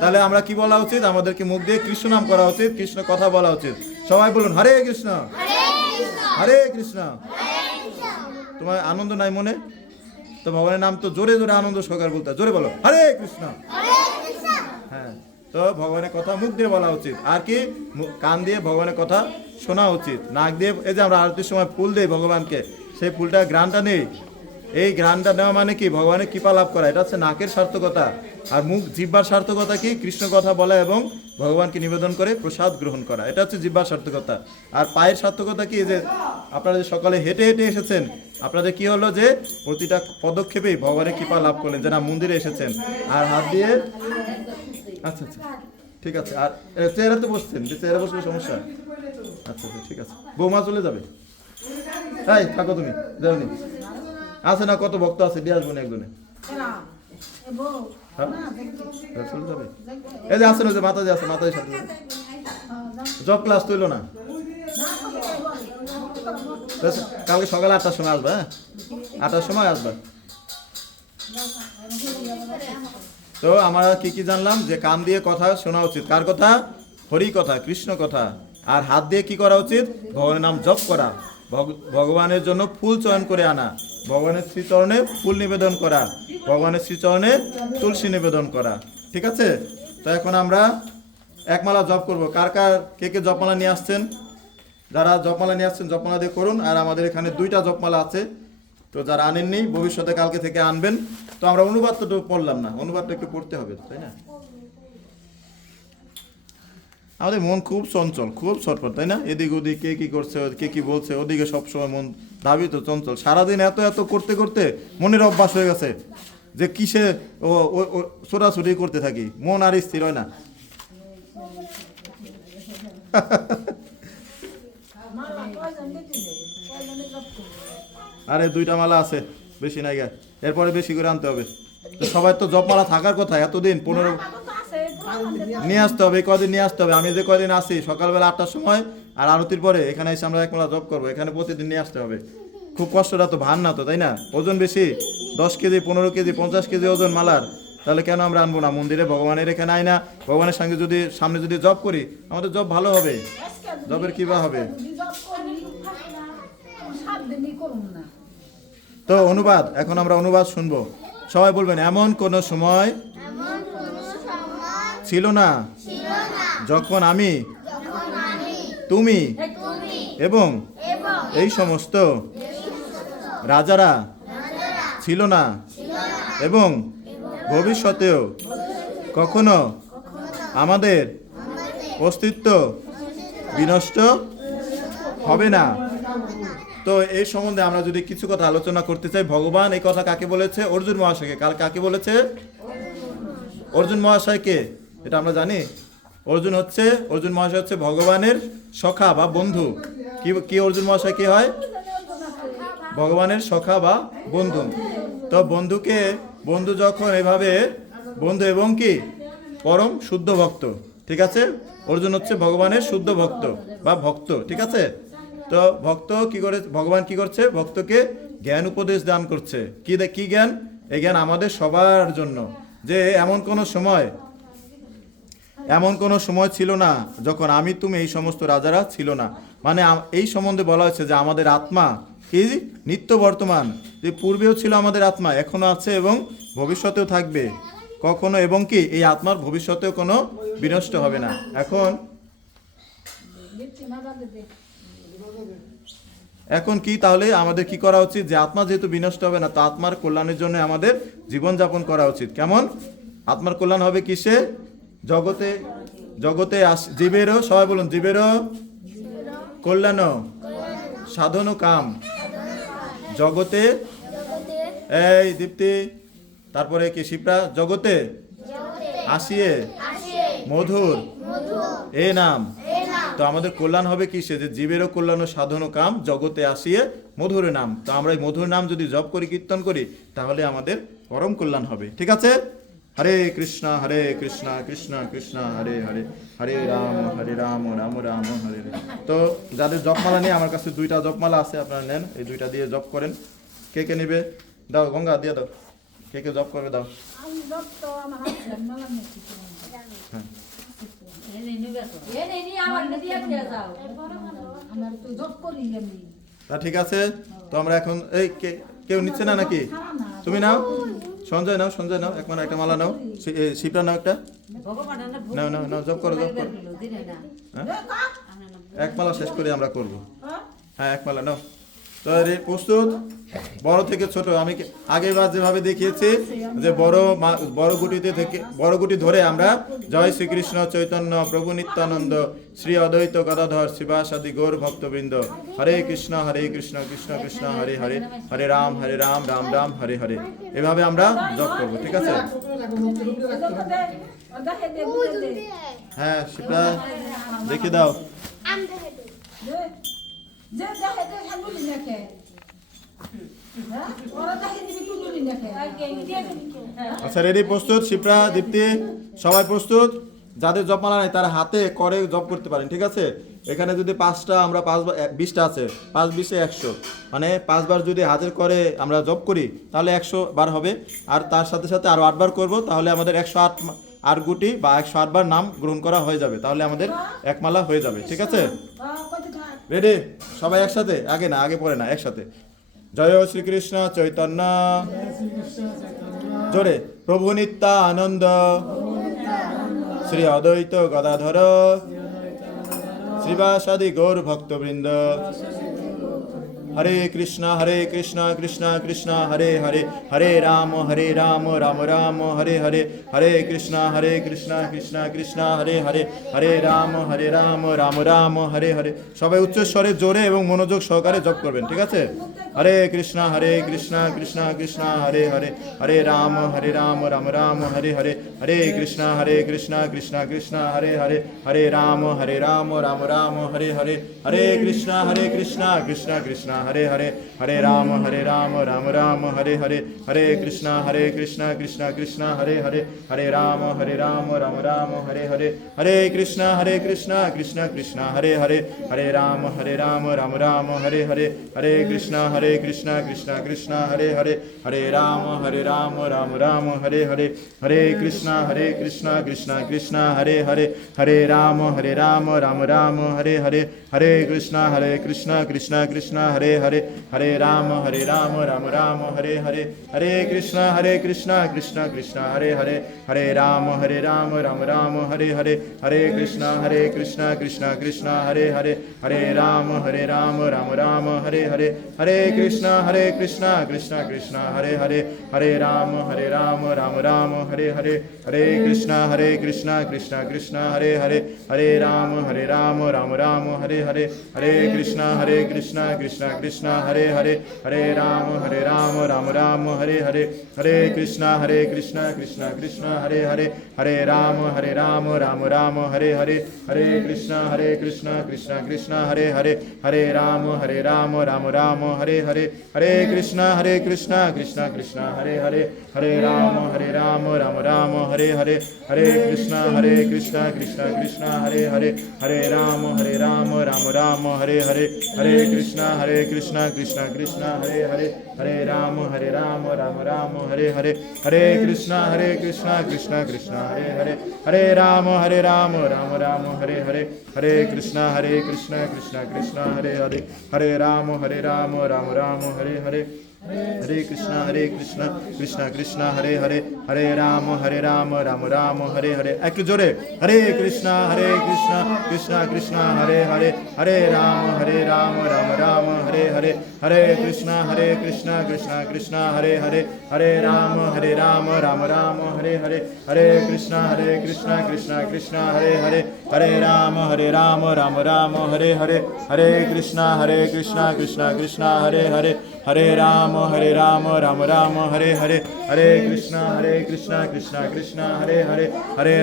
তাহলে আমরা কি বলা উচিত, আমাদেরকে মুখ দিয়ে কৃষ্ণ নাম করা উচিত, কৃষ্ণ কথা বলা উচিত। সবাই বলুন হরে কৃষ্ণ, হরে কৃষ্ণ। তোমার আনন্দ নাই মনে? তো ভগবানের নাম তো জোরে জোরে আনন্দ সহকারে বলতে, জোরে বলো হরে কৃষ্ণ। হ্যাঁ, তো ভগবানের কথা মুখ দিয়ে বলা উচিত, আর কি কান দিয়ে ভগবানের কথা শোনা উচিত। নাক দিয়ে, এই যে আমরা আরতির সময় ফুল দেই ভগবানকে, সেই ফুলটা গ্রানটা নেই, এই গ্রানটা নেওয়া মানে কি, ভগবানের কৃপা লাভ করা। এটা হচ্ছে নাকের সার্থকতা। আর মুখ জিহ্বার সার্থকতা কি, কৃষ্ণ কথা বলা এবং ভগবানকে নিবেদন করে প্রসাদ গ্রহণ করা, এটা হচ্ছে জিহ্বার সার্থকতা। আর পায়ের সার্থকতা কি, যে আপনারা যে সকালে হেঁটে হেঁটে এসেছেন, আপনাদের কি হলো, যে প্রতিটা পদক্ষেপেই ভগবানের কৃপা লাভ করলেন, যে না মন্দিরে এসেছেন। আর হাত দিয়ে, আচ্ছা আচ্ছা ঠিক আছে। আর চেয়ারাতে বসছেন, যে চেয়ারে বসলে সমস্যা, আচ্ছা আচ্ছা ঠিক আছে। বৌমা চলে যাবে, তাই থাকো তুমি, যাওনি আছে না, কত ভক্ত আছে, দিয়ে আসবো না একজনে। চলে যাবে, এই যে আসেন, ওই যে মাতাজি আছে, মাতাজির সাথে জব ক্লাস তৈল না, কালকে সকালে 8টার সময় আসবা। হ্যাঁ, 8টার সময় আসবা। তো আমরা কি কি জানলাম, যে কান দিয়ে কথা শোনা উচিত, কার কথা? হরি কথা, কৃষ্ণ কথা। আর হাত দিয়ে কি করা উচিত? ভগবানের নাম জপ করা, ভগবানের জন্য ফুল চয়ন করে আনা, ভগবানের শ্রীচরণে ফুল নিবেদন করা, ভগবানের শ্রীচরণে তুলসী নিবেদন করা। ঠিক আছে? তো এখন আমরা একমালা জপ করব। কার কার কে কে জপমালা নিয়ে আসছেন? যারা জপমালা নিয়ে আসছেন জপমালা দিয়ে করুন। আর আমাদের এখানে 2টা জপমালা আছে, তো যারা আনেননি ভবিষ্যতে কালকে থেকে আনবেন। তো আমরা অনুবাদটা তো পড়লাম না, অনুবাদটা একটু পড়তে হবে, তাই না? আমাদের মন খুব চঞ্চল, খুব ছটফট, তাই না? এদিক ওদিক কে কি করছে, কে কি বলছে, ওদিকে সবসময় মন ধাবিত, চঞ্চল। সারাদিন এত এত করতে করতে মনের অভ্যাস হয়ে গেছে, যে কিসে ছোটাছুটি করতে থাকি, মন আর স্থির হয় না। আরে 2টা মালা আছে, বেশি নাই গা, এরপরে বেশি করে আনতে হবে। তো সবাই তো জপমালা থাকার কথা, এতদিন 15 নিয়ে আসতে হবে, কদিন নিয়ে আসতে হবে। আমি যে কদিন আসি সকালবেলা 8টার সময়, আর আরতির পরে এখানে এসে আমরা একমালা জপ করবো, এখানে প্রতিদিন নিয়ে আসতে হবে। খুব কষ্টটা তো ভার না তো, তাই না? ওজন বেশি, 10 কেজি 15 কেজি 50 কেজি ওজন মালার, তাহলে কেন আমরা আনবো না? মন্দিরে ভগবানের এখানে আই না, ভগবানের সঙ্গে যদি সামনে যদি জপ করি, আমাদের জপ ভালো হবে। জপের কি বা হবে? তো অনুবাদ, এখন আমরা অনুবাদ শুনবো। সবাই বলবেন, এমন কোনো সময় ছিল না যখন আমি, তুমি এবং এই সমস্ত রাজারা ছিল না এবং ভবিষ্যতেও কখনো আমাদের অস্তিত্ব বিনষ্ট হবে না। তো এই সম্বন্ধে আমরা যদি কিছু কথা আলোচনা করতে চাই, ভগবান এই কথা কাকে বলেছে? অর্জুন মহাশয়কে। কাকে বলেছে? অর্জুন মহাশয়কে। এটা আমরা জানি। অর্জুন মহাশয় হচ্ছে ভগবানের সখা বা বন্ধু। কি অর্জুন মহাশয় কি হয়? ভগবানের সখা বা বন্ধু। তো বন্ধু যখন এভাবে বন্ধু এবং কি পরম শুদ্ধ ভক্ত, ঠিক আছে? অর্জুন হচ্ছে ভগবানের শুদ্ধ ভক্ত বা ভক্ত, ঠিক আছে? তো ভগবান কি করছে? ভক্তকে জ্ঞান উপদেশ দান করছে। কি জ্ঞান? এই জ্ঞান আমাদের সবার জন্য, যে এমন কোনো সময় ছিল না যখন আমি, তুমি, এই সমস্ত রাজারা ছিল না। মানে এই সম্বন্ধে বলা হয়েছে যে আমাদের আত্মা কি নিত্য বর্তমান, যে পূর্বেও ছিল আমাদের আত্মা, এখনো আছে এবং ভবিষ্যতেও থাকবে কখনো, এবং কি এই আত্মার ভবিষ্যতেও কোনো বিনষ্ট হবে না। এখন কি তাহলে আমাদের কি করা উচিত? যে আত্মা যেহেতু বিনষ্ট হবে না, তো আত্মার কল্যাণের জন্য আমাদের জীবনযাপন করা উচিত। কেমন? আত্মার কল্যাণ হবে কিসে? জগতে জীবেরও, সবাই বলুন, জীবেরও কল্যাণ সাধন কাম জগতে, এই দীপ্তি, তারপরে কি শিপ্রা, জগতে আসিয়ে মধুর এ নাম। তো আমাদের কল্যাণ হবে কিসে? যে জীবেরও কল্যাণ সাধন কাম জগতে আসিয়ে মধুর নাম। তো আমরা এই মধুর নাম যদি জপ করি, কীর্তন করি, তাহলে আমাদের পরম কল্যাণ হবে। ঠিক আছে? হরে কৃষ্ণ কৃষ্ণ কৃষ্ণ হরে হরে, হরে রাম রাম রাম হরে হরে। তো যাদের জপমালা নিয়ে, আমার কাছে 2টা জপমালা আছে, আপনারা নেন, এই 2টা দিয়ে জপ করেন। কে নেবে? দাও, গঙ্গা দিয়ে দাও। কে জপ করবে? দাও। ঠিক আছে। তো আমরা এখন কেউ নিচ্ছে না নাকি? তুমি নাও, সঞ্জয় নাও, একটা মালা নাও, শিবরা নাও, একটা নাও, জপ করো। এক মালা শেষ করে আমরা করব। হ্যাঁ, এক মালা নাও। তো প্রস্তুত? বড় থেকে ছোট, আমি আগেরবার যেভাবে দেখিয়েছি, যে বড় গুটি ধরে আমরা জয় শ্রীকৃষ্ণ চৈতন্য প্রভু নিত্যানন্দ শ্রী অদ্বৈত গদাধর শিবাসাদি গৌর ভক্তবৃন্দ, হরে কৃষ্ণ কৃষ্ণ কৃষ্ণ হরে হরে, হরে রাম রাম রাম হরে হরে, এভাবে আমরা জপ করবো। ঠিক আছে? হ্যাঁ, সেটা দেখে দাও। আচ্ছা, রেডি? প্রস্তুত? শিপ্রা, দীপ্তি, সবাই প্রস্তুত? যাদের জপমালা নাই তারা হাতে করে জপ করতে পারেন। ঠিক আছে? এখানে যদি 5টা, আমরা 5বার 20টা আছে, 5 20 100, মানে 5 বার যদি হাতের করে আমরা জপ করি, তাহলে 100 বার হবে। আর তার সাথে সাথে আরো 8 বার করবো, তাহলে আমাদের 108 গুটি বা 108 বার নাম গ্রহণ করা হয়ে যাবে। তাহলে আমাদের এক মালা হয়ে যাবে। ঠিক আছে? রেডি? সবাই একসাথে, আগে পরে না, একসাথে। জয় শ্রীকৃষ্ণ চৈতন্য, জোরে, প্রভু নিত্যানন্দ শ্রী অদ্বৈত গদাধর শ্রীবাসাদি গৌর ভক্তবৃন্দ, হরে কৃষ্ণ কৃষ্ণ কৃষ্ণ হরে হরে, হরে রাম রাম রাম হরে হরে, হরে কৃষ্ণ কৃষ্ণ কৃষ্ণ হরে হরে, হরে রাম রাম রাম হরে হরে। সবাই উচ্চস্বরে জোরে এবং মনোযোগ সহকারে জপ করবেন। ঠিক আছে? হরে কৃষ্ণ কৃষ্ণ কৃষ্ণ হরে হরে, হরে রাম রাম রাম হরে হরে, হরে কৃষ্ণ কৃষ্ণ কৃষ্ণ হরে হরে, হরে রাম রাম রাম হরে হরে, হরে কৃষ্ণ কৃষ্ণ কৃষ্ণ হরে হরে, হরে রাম রাম রাম হরে হরে, হরে কৃষ্ণ কৃষ্ণ কৃষ্ণ হরে হরে, হরে রাম রাম রাম হরে হরে, হরে কৃষ্ণ কৃষ্ণ কৃষ্ণ হরে হরে, হরে রাম রাম রাম হরে হরে, হরে কৃষ্ণ কৃষ্ণ কৃষ্ণ হরে হরে, হরে রাম রাম রাম হরে হরে, হরে কৃষ্ণ কৃষ্ণ কৃষ্ণ হরে হরে, হরে রাম রাম রাম হরে হরে, হরে কৃষ্ণ কৃষ্ণ কৃষ্ণ হরে हरे हरे हरे राम राम राम हरे हरे हरे कृष्ण कृष्ण कृष्ण हरे हरे हरे राम राम राम हरे हरे हरे कृष्ण कृष्ण कृष्ण हरे हरे हरे राम राम राम हरे हरे हरे कृष्ण कृष्ण कृष्ण हरे हरे हरे राम राम राम हरे हरे हरे कृष्ण कृष्ण कृष्ण हरे हरे हरे राम राम राम हरे हरे हरे कृष्ण कृष्ण कृष्ण हरे हरे हरे राम राम राम हरे हरे हरे कृष्ण कृष्ण कृष्ण हरे हरे हरे राम राम राम हरे हरे हरे कृष्ण कृष्ण कृष्ण हरे हरे हरे राम राम राम हरे हरे हरे कृष्ण कृष्ण कृष्ण हरे हरे हरे राम राम राम हरे हरे हरे कृष्ण कृष्ण कृष्ण हरे हरे हरे राम राम राम हरे हरे हरे कृष्ण कृष्ण कृष्ण हरे हरे हरे राम राम राम हरे हरे हरे कृष्ण कृष्ण कृष्ण हरे हरे हरे राम राम राम हरे हरे हरे कृष्ण कृष्ण कृष्ण हरे हरे हरे राम राम राम हरे हरे हरे कृष्ण कृष्ण कृष्ण हरे हरे हरे राम राम राम हरे हरे एक जोरे हरे कृष्ण कृष्ण कृष्ण हरे हरे हरे राम राम राम हरे हरे हरे कृष्ण कृष्ण कृष्ण हरे हरे हरे राम राम राम हरे हरे हरे कृष्ण कृष्ण कृष्ण हरे हरे हरे राम राम राम हरे हरे हरे कृष्ण कृष्ण कृष्ण हरे हरे हरे राम राम हरे हरे हरे कृष्ण कृष्ण कृष्ण हरे हरे हरे राम राम राम हरे हरे हरे कृष्ण कृष्ण कृष्ण हरे हरे हरे राम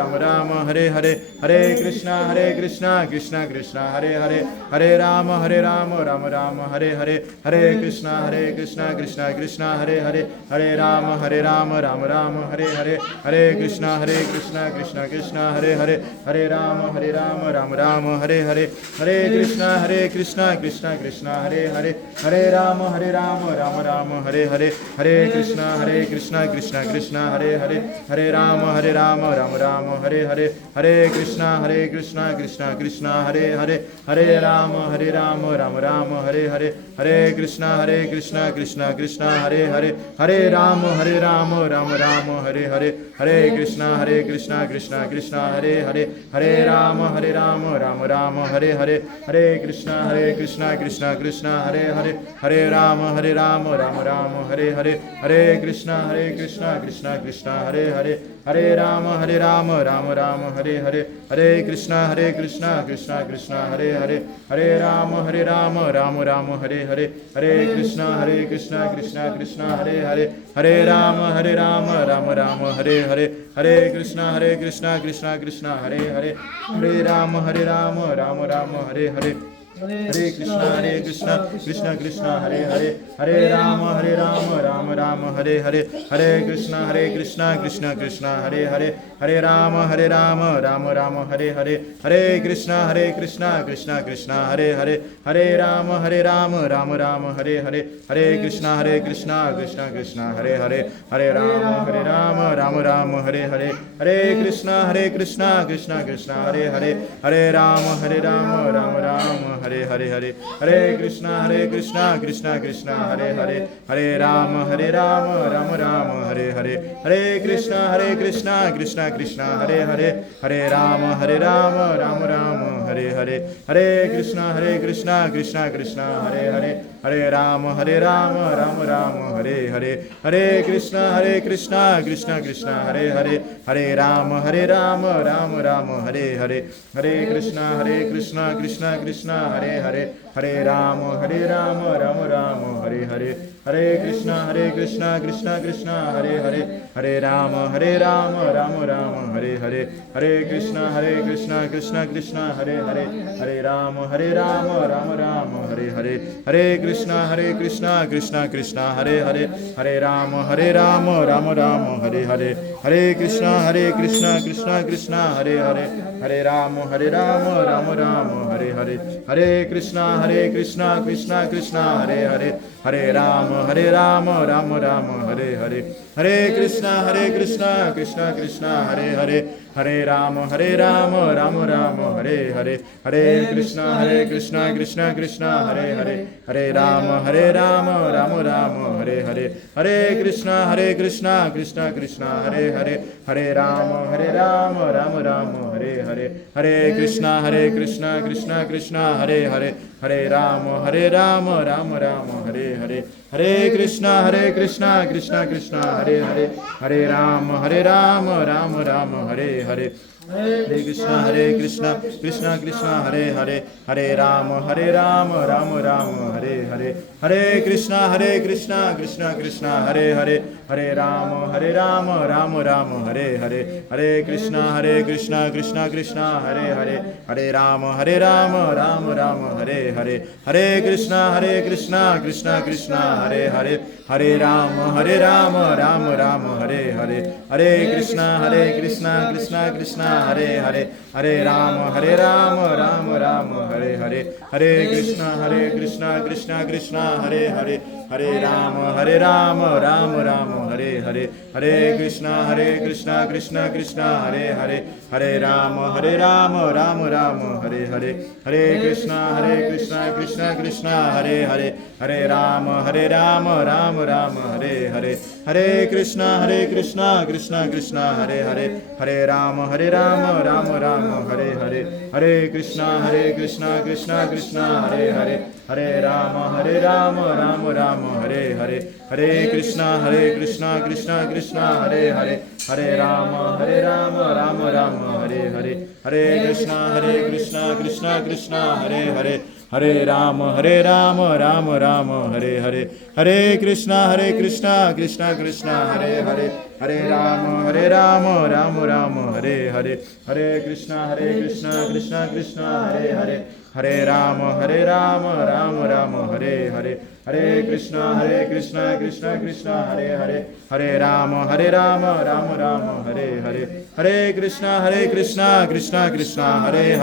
राम राम हरे हरे हरे कृष्ण कृष्ण कृष्ण हरे हरे हरे राम राम राम हरे हरे हरे कृष्ण कृष्ण कृष्ण हरे हरे हरे राम राम राम हरे हरे हरे कृष्ण कृष्ण कृष्ण हरे हरे हरे राम राम राम हरे हरे हरे कृष्ण कृष्ण कृष्ण हरे हरे हरे राम राम राम हरे हरे हरे कृष्ण कृष्ण कृष्ण हरे हरे हरे राम राम राम हरे हरे हरे कृष्ण कृष्ण कृष्ण हरे हरे हरे राम राम राम हरे हरे हरे कृष्ण कृष्ण कृष्ण हरे हरे हरे राम राम राम हरे हरे हरे कृष्ण कृष्ण कृष्ण हरे हरे हरे राम राम राम हरे हरे हरे कृष्ण कृष्ण कृष्ण हरे हरे हरे राम राम राम हरे हरे हरे कृष्ण कृष्ण कृष्ण हरे हरे हरे राम राम राम हरे हरे हरे कृष्ण कृष्ण कृष्ण हरे हरे हरे राम राम राम हरे हरे हरे कृष्ण कृष्ण कृष्ण हरे हरे हरे राम राम राम हरे हरे हरे कृष्ण कृष्ण कृष्ण हरे हरे हरे राम राम राम हरे हरे हरे कृष्ण कृष्ण कृष्ण हरे हरे हरे राम राम राम हरे हरे हरे कृष्ण कृष्ण कृष्ण हरे हरे हरे राम राम राम हरे हरे हरे कृष्ण कृष्ण कृष्ण हरे हरे हरे राम राम राम हरे हरे हरे कृष्ण कृष्ण कृष्ण हरे हरे हरे राम राम राम हरे हरे हरे हरे कृष्ण कृष्ण कृष्ण हरे हरे हरे राम राम राम हरे हरे हरे कृष्ण कृष्ण कृष्ण हरे हरे हरे राम राम राम हरे हरे हरे कृष्ण कृष्ण कृष्ण हरे हरे हरे राम राम राम हरे हरे हरे कृष्ण कृष्ण कृष्ण हरे हरे हरे राम राम राम हरे हरे हरे कृष्ण कृष्ण कृष्ण हरे हरे हरे राम राम राम हरे हरे हरे कृष्ण कृष्ण कृष्ण हरे हरे हरे राम राम राम हरे हरे हरे कृष्ण कृष्ण कृष्ण हरे हरे हरे राम राम राम हरे हरे हरे कृष्ण कृष्ण कृष्ण हरे हरे हरे राम राम राम हरे हरे हरे कृष्णा कृष्णा कृष्णा हरे हरे हरे राम राम राम हरे हरे हरे कृष्णा कृष्णा कृष्णा हरे हरे हरे राम राम राम हरे हरे हरे कृष्णा कृष्णा कृष्णा हरे हरे हरे राम राम राम हरे हरे हरे कृष्णा कृष्णा कृष्णा हरे हरे हरे राम राम राम हरे हरे हरे कृष्णा कृष्णा कृष्णा हरे हरे हरे राम राम राम हरे हरे हरे कृष्णा कृष्णा कृष्णा हरे हरे हरे राम राम राम हरे हरे हरे कृष्णा कृष्णा कृष्णा हरे हरे हरे राम राम राम हरे हरे हरे कृष्णा कृष्णा कृष्णा हरे हरे हरे राम राम राम हरे हरे हरे कृष्णा कृष्णा कृष्णा हरे हरे हरे राम राम राम हरे हरे हरे कृष्णा कृष्णा कृष्णा हरे हरे हरे राम राम राम हरे हरे हरे कृष्णा कृष्णा कृष्णा हरे हरे हरे राम राम राम हरे हरे हरे कृष्णा कृष्णा कृष्णा हरे हरे हरे राम राम राम हरे हरे हरे कृष्णा कृष्णा कृष्णा हरे हरे हरे राम राम राम हरे हरे हरे कृष्णा कृष्णा कृष्णा हरे हरे हरे राम राम राम हरे हरे हरे कृष्णा कृष्णा कृष्णा हरे हरे हरे राम राम राम हरे हरे हरे कृष्णा कृष्णा कृष्णा हरे हरे हरे राम राम राम हरे हरे हरे कृष्णा कृष्णा कृष्णा हरे हरे हरे राम राम राम हरे हरे हरे कृष्णा कृष्णा कृष्णा हरे हरे हरे राम राम राम हरे हरे हरे कृष्णा कृष्णा कृष्णा हरे हरे हरे राम राम राम हरे हरे हरे कृष्णा कृष्णा कृष्णा हरे हरे हरे राम राम राम हरे हरे हरे कृष्णा कृष्णा कृष्णा हरे हरे हरे राम राम राम हरे हरे हरे कृष्णा कृष्णा कृष्णा हरे हरे हरे राम राम राम हरे हरे हरे कृष्णा कृष्णा कृष्णा हरे हरे हरे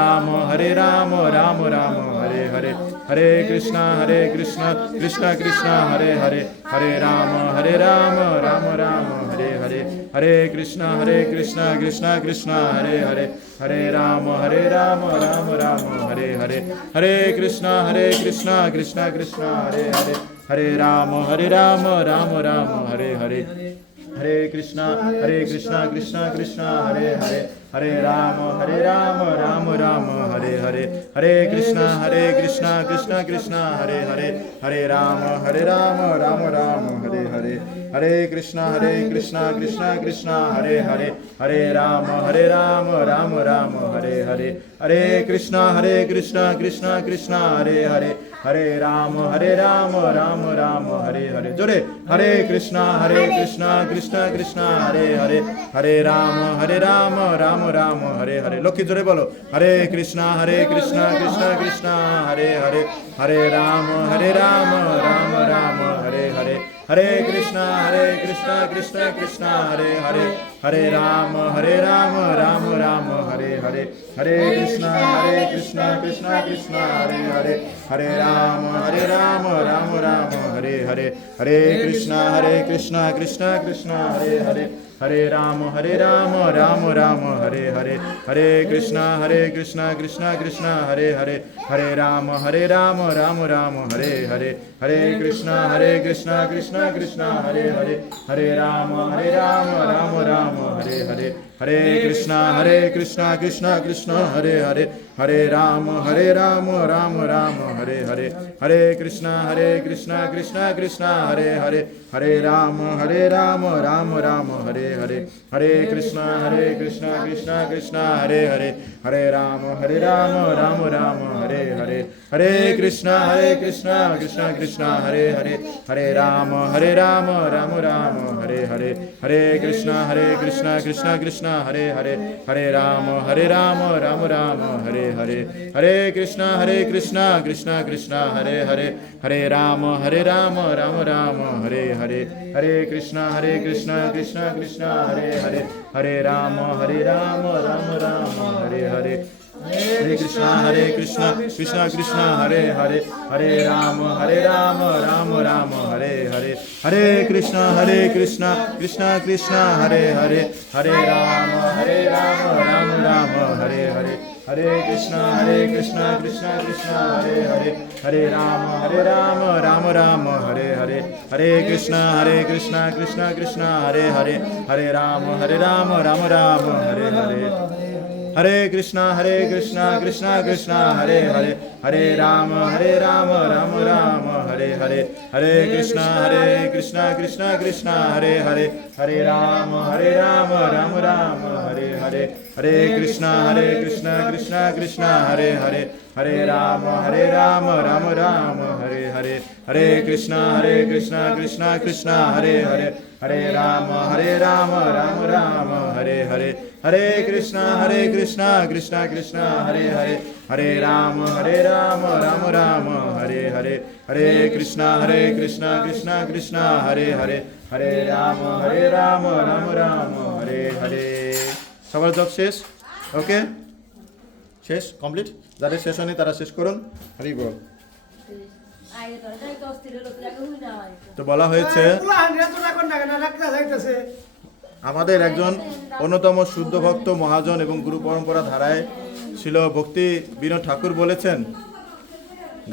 राम राम राम हरे हरे हरे कृष्णा कृष्णा कृष्णा हरे हरे हरे राम राम राम हरे हरे हरे कृष्णा कृष्णा कृष्णा हरे हरे हरे राम राम राम हरे हरे हरे कृष्णा कृष्णा कृष्णा हरे हरे हरे राम राम राम हरे हरे हरे कृष्णा कृष्णा कृष्णा हरे हरे हरे राम राम राम हरे हरे हरे कृष्णा कृष्णा कृष्णा हरे हरे हरे राम राम राम हरे हरे हरे कृष्णा कृष्णा कृष्णा हरे हरे हरे राम राम राम हरे हरे हरे कृष्णा कृष्णा कृष्णा हरे हरे हरे राम राम राम हरे हरे जोरे हरे कृष्णा कृष्णा कृष्णा हरे हरे हरे राम राम राम हरे हरे लक्ष्मी जोरे बोलो हरे कृष्णा कृष्णा कृष्णा हरे हरे हरे राम राम राम हरे हरे हरे कृष्णा कृष्णा कृष्णा हरे हरे हरे राम राम राम हरे हरे हरे कृष्णा कृष्णा कृष्णा हरे हरे हरे राम राम राम हरे हरे हरे कृष्णा कृष्णा कृष्णा हरे हरे हरे राम राम राम हरे हरे हरे कृष्णा कृष्णा कृष्णा हरे हरे हरे राम राम राम हरे हरे हरे कृष्णा कृष्णा कृष्णा हरे हरे हरे राम राम राम हरे हरे हरे कृष्णा कृष्णा कृष्णा हरे हरे हरे राम राम राम हरे हरे हरे कृष्णा कृष्णा कृष्णा हरे हरे हरे राम राम राम हरे हरे हरे कृष्णा कृष्णा कृष्णा हरे हरे हरे राम राम राम हरे हरे हरे कृष्णा कृष्णा कृष्णा हरे हरे हरे राम राम राम हरे हरे हरे कृष्णा कृष्णा कृष्णा হরে হরে হরে রাম রাম রাম হরে হরে হরে কৃষ্ণ কৃষ্ণ কৃষ্ণ হরে হরে হরে রাম রাম রাম হরে হরে হরে কৃষ্ণ কৃষ্ণ কৃষ্ণ হরে হরে হরে রাম রাম রাম হরে হরে हरे कृष्णा कृष्ण कृष्ण हरे हरे हरे राम राम राम हरे हरे हरे कृष्णा कृष्ण कृष्ण हरे हरे हरे राम राम राम हरे हरे हरे कृष्णा कृष्ण कृष्ण हरे हरे हरे राम राम हरे हरे हरे कृष्णा कृष्ण कृष्ण हरे हरे हरे राम राम राम हरे हरे हरे कृष्णा कृष्ण कृष्ण हरे हरे हरे राम राम राम हरे हरे हरे कृष्णा कृष्ण कृष्ण हरे हरे हरे राम राम राम हरे हरे हरे कृष्णा कृष्ण कृष्ण हरे हरे हरे राम राम राम हरे हरे हरे कृष्णा कृष्ण कृष्ण हरे हरे हरे राम राम राम हरे हरे हरे कृष्णा कृष्ण कृष्ण हरे हरे हरे राम राम राम हरे हरे हरे कृष्णा कृष्ण कृष्ण हरे हरे हरे राम राम राम हरे हरे সবার জব শেষ ওকে শেষ কমপ্লিট যাদের শেষ হয়নি তারা শেষ করুন হরি বল তো বলা হয়েছে আমাদের একজন অন্যতম শুদ্ধ ভক্ত মহাজন এবং গুরু পরম্পরা ধারায় ছিল ভক্তি বিনোদ ঠাকুর বলেছেন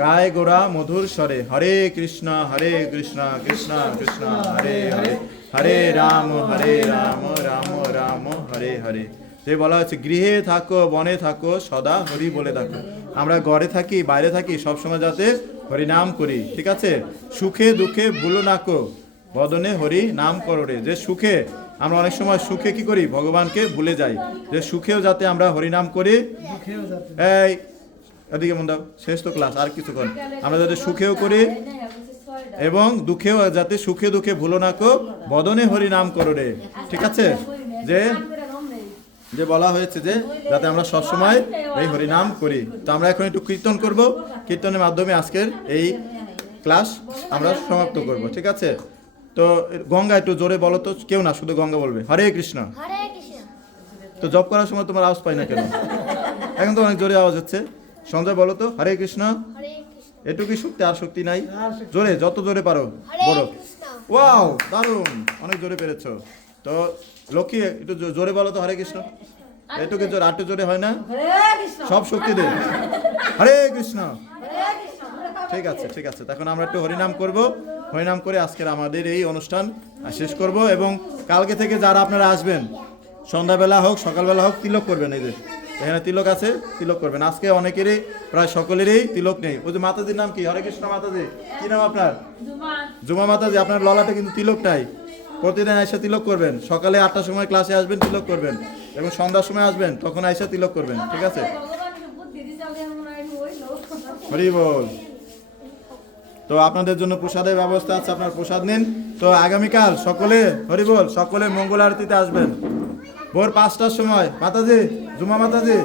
গায়ে গোড়া মধুর স্বরে হরে কৃষ্ণ কৃষ্ণ কৃষ্ণ হরে হরে হরে রাম রাম রাম হরে হরে যে বলা হচ্ছে গৃহে থাকো বনে থাকো সদা হরি বলে থাকো আমরা ঘরে থাকি বাইরে থাকি সবসময় যাতে হরি নাম করি ঠিক আছে সুখে দুঃখে ভুলো নাকো বদনে হরি নাম করো রে যে সুখে আমরা অনেক সময় সুখে কি করি ভগবানকে ভুলে যাই যে সুখেও যাতে আমরা হরিনাম করি এই এদিকে মন দাও শেষ তো ক্লাস আর কিছুক্ষণ আমরা যাতে সুখেও করি এবং দুঃখেও যাতে সুখে দুঃখে ভুলো না কো বদনে হরি নাম করো রে ঠিক আছে যে যে বলা হয়েছে যে যাতে আমরা সবসময় এই হরিনাম করি তো আমরা এখন একটু কীর্তন করব কীর্তনের মাধ্যমে আজকের এই ক্লাস আমরা সমাপ্ত করব ঠিক আছে তো গঙ্গা একটু জোরে বলো তো কেউ না শুধু গঙ্গা বলবে হরে কৃষ্ণ তো জব করার সময় তোমার আওয়াজ পাই না কেন এখন তো অনেক জোরে আওয়াজ হচ্ছে সঞ্জয় বলো তো হরে কৃষ্ণ এটুকুই শক্তি আর শক্তি নাই জোরে যত জোরে পারো বলো ওয়াও দারুণ অনেক জোরে পেরেছো তো লক্ষ্মী একটু জোরে বলো তো হরে কৃষ্ণ এটুকু জোরে আটটু জোরে হয় না সব শক্তি দে হরে কৃষ্ণ ঠিক আছে তখন আমরা একটু হরিনাম করব হরিনাম করে আজকের আমাদের এই অনুষ্ঠান শেষ করব এবং কালকে থেকে যারা আপনারা আসবেন সন্ধ্যাবেলা হোক সকালবেলা হোক তিলক করবেন এই যে এখানে তিলক আছে তিলক করবেন আজকে অনেকেরই প্রায় সকলেরই তিলক নেই ওই যে মাতাজির নাম কি হরে কৃষ্ণ মাতাজি কি নাম আপনার জুমা মাতাজি আপনার ললাটে কিন্তু তিলক নাই প্রতিদিন আইসা তিলক করবেন সকালে 8টার সময় ক্লাসে আসবেন তিলক করবেন এবং সন্ধ্যার সময় আসবেন তখন আইসা তিলক করবেন ঠিক আছে হরি বল তো আপনাদের জন্য প্রসাদের ব্যবস্থা আছে আপনার প্রসাদ নিন তো আগামীকাল সকলে হরি বল সকলে মঙ্গল আরতিতে আসবেন ভোর 5টার সময় মাতাজি জুমা মাতাজি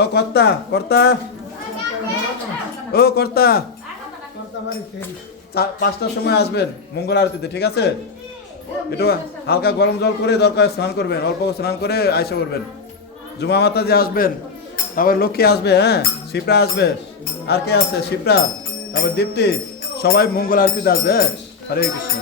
ও কর্তা ও কর্তা 5টার সময় আসবেন মঙ্গল আরতিতে ঠিক আছে একটু হালকা গরম জল করে দরকার স্নান করবেন অল্প স্নান করে আইসা করবেন জুমা মাতাজি আসবেন তারপর লক্ষ্মী আসবে হ্যাঁ শিপ্রা আসবে আর কে আছে শিপ্রা তারপর দীপ্তি সবাই মঙ্গল আরতিতে আসবে হরে কৃষ্ণ